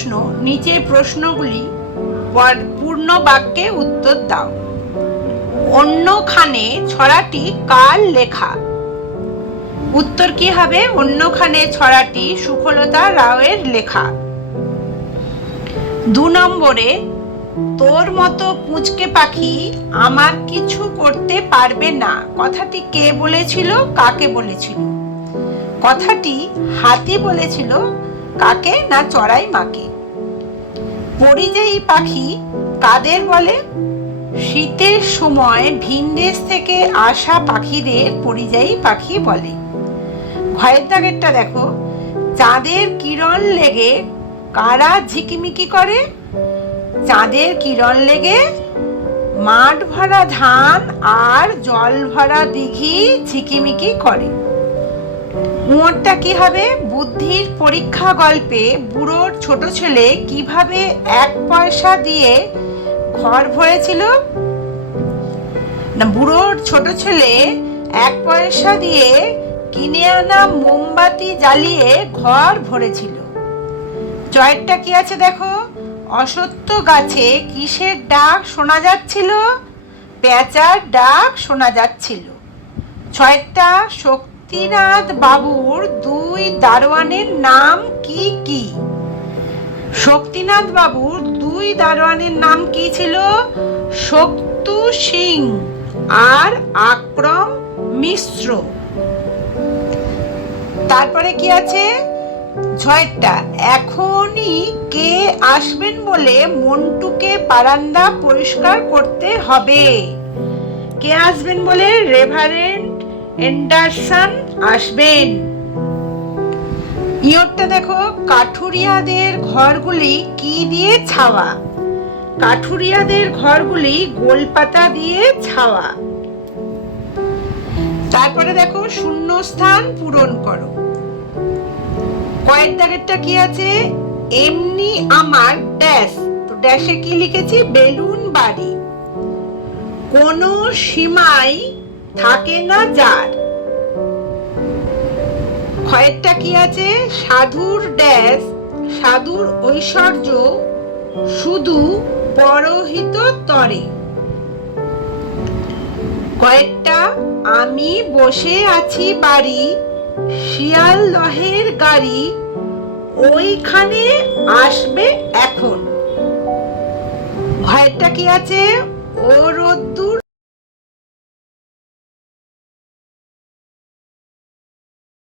প্রশ্ন, নিচের প্রশ্নগুলি পূর্ণ বাক্যে উত্তর দাও। অন্যখানে ছড়াটি কার লেখা? উত্তর কি হবে? অন্যখানে ছড়াটি সুফলতা রাওয়ের লেখা। 2 নম্বরে, তোর মতো পুঁচকে পাখি আমার কিছু করতে পারবে না, কথাটি কে বলেছিল, কাকে বলেছিল? কথাটি হাতি বলেছিল। কাকে? না চড়াই মাকে। পরিযায়ী পাখি কাদের বলে? শীতের সময় ভিনদেশ থেকে আসা পাখিদের পরিযায়ী পাখি বলে। ঘয়ের দাগেরটা দেখো, চাঁদের কিরণ লেগে কারা ঝিকিমিকি করে? চাঁদের কিরণ লেগে মাঠ ভরা ধান আর জল ভরা দিঘি ঝিকিমিকি করে। উঁয়োরটা কি হবে? বুদ্ধির পরীক্ষা গল্পে বুড়োর ছোট ছেলে কিভাবে 1 পয়সা দিয়ে ঘর ভরেছিল? না, বুড়োর ছোট ছেলে 1 পয়সা দিয়ে কিনে আনা মোমবাতি জ্বালিয়ে ঘর ভরেছিল। জয়েরটা কি আছে দেখো, অসত্য গাছে কিসের ডাক শোনা যাচ্ছিল? পেঁচার ডাক শোনা যাচ্ছিল। 6টা, শক্তিনাথ বাবুর 2 দারোয়ানের নাম কি কি? শক্তিনাথ বাবুর 2 দারোয়ানের নাম কি ছিল? শক্তু সিং আর আক্রম মিশ্র। তারপরে কি আছে? 6টা, এখনই কে আসবেন বলে মন্টুকে বারান্দা পরিষ্কার করতে হবে? কে আসবেন বলে? রেভারেন্ড এন্ডারসন আসবেন। ইয়োরটা দেখো, কাঠুরিয়াদের ঘরগুলি কি দিয়ে ছাওয়া? কাঠুরিয়াদের ঘরগুলি গোলপাতা দিয়ে ছাওয়া। তারপরে দেখো, শূন্যস্থান পূরণ করো। কয়ের দাগেরটা কি আছে? এমনি আমার ড্যাশ, তো ড্যাশে কি লিখেছি? বেলুন বাড়ি। কোনো সীমাই থাকে না যার। ক্ষয়েরটা কি আছে? সাধুর ড্যাশ, সাধুর ঐশ্বর্য শুধু পরহিত তরে। কয়েকটা, আমি বসে আছি বাড়ি, শিয়ালদহের গাড়ি ওইখানে আসবে এখন। ঘয়েরটা কি আছে? ও রোদ্দুর